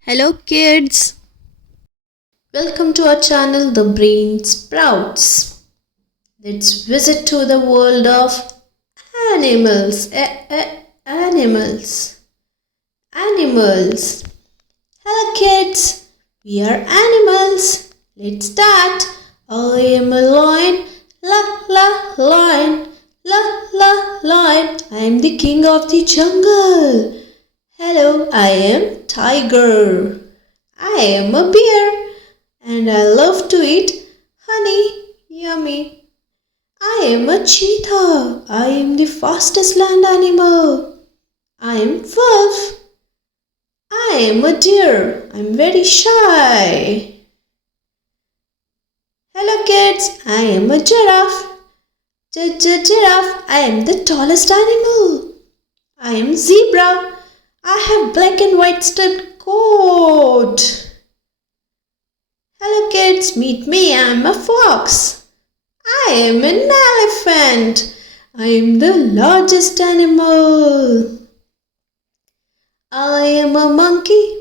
Hello kids, welcome to our channel The Brain Sprouts. Let's visit to the world of animals. Animals. Hello kids, we are animals. Let's start. I am a lion, lion, lion. I am the king of the jungle. Hello, I am tiger. I am a bear and I love to eat honey. Yummy. I am a cheetah. I am the fastest land animal. I am wolf. I am a deer. I am very shy. Hello kids, I am a giraffe. Giraffe. I am the tallest animal. I am zebra. I have black and white striped coat. Hello kids, meet me, I am a fox. I am an elephant. I am the largest animal. I am a monkey.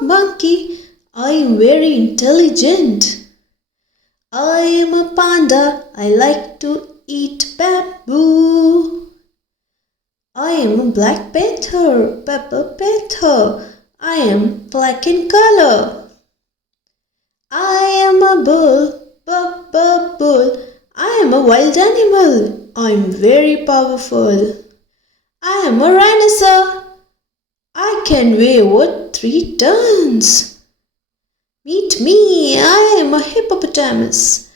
Monkey. I am very intelligent. I am a panda. I like to eat bamboo. I am a black panther. Panther. I am black in color. I am a bull. Bull. I am a wild animal. I am very powerful. I am a rhinoceros. I can weigh over 3 tons. Meet me. I am a hippopotamus.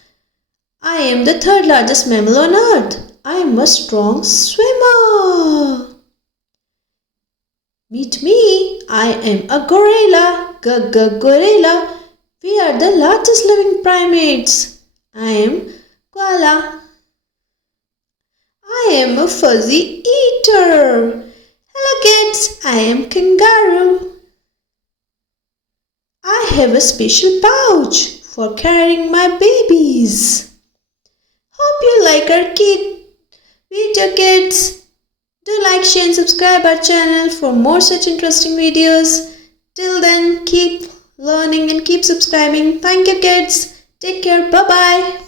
I am the third largest mammal on earth. I am a strong swimmer. Meet me. I am a gorilla. Gorilla. We are the largest living primates. I am koala. I am a fuzzy eater. Hello kids, I am kangaroo. I have a special pouch for carrying my babies. Hope you like our video kids. Do like, share and subscribe our channel for more such interesting videos. Till then, keep learning and keep subscribing. Thank you kids. Take care. Bye bye.